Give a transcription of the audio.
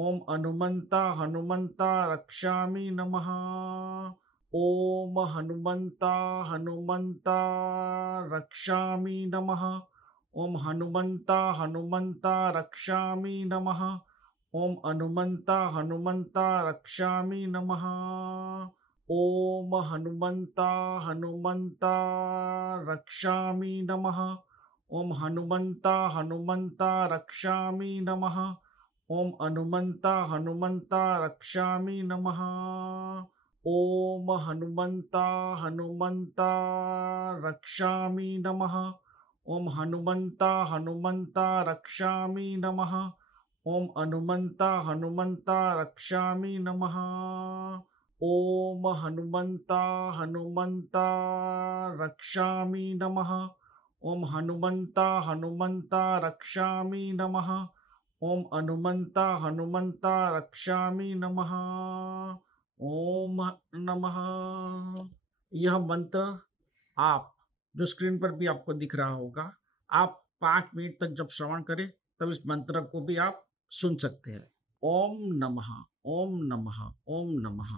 ओम हनुमंता हनुमंता रक्षामि नमः। ओम हनुमंता हनुमंता रक्षामि नमः। ओम हनुमंता हनुमंता रक्षामि नमः। ओम हनुमंता हनुमंता रक्षामि नमः। ओम हनुमंता हनुमंता रक्षामि नमः। ओम हनुमंता हनुमंता रक्षामि नमः। ओम हनुमंता हनुमंता रक्षामि नमः। ओम हनुमंता हनुमंता रक्षामि नमः। ओम हनुमंता हनुमंता रक्षामि नमः। ओम हनुमंता हनुमंता रक्षामि नमः। ओम हनुमंता हनुमंता रक्षामि नमः। ओम हनुमंता हनुमंता रक्षामि नमः। ओम हनुमंता हनुमंता रक्षामि नमः। ओम नमः। यह मंत्र आप जो स्क्रीन पर भी आपको दिख रहा होगा, आप 5 मिनट तक जब श्रवण करें तब इस मंत्र को भी आप सुन सकते हैं। ओम नमः, ओम नमः, ओम नमः।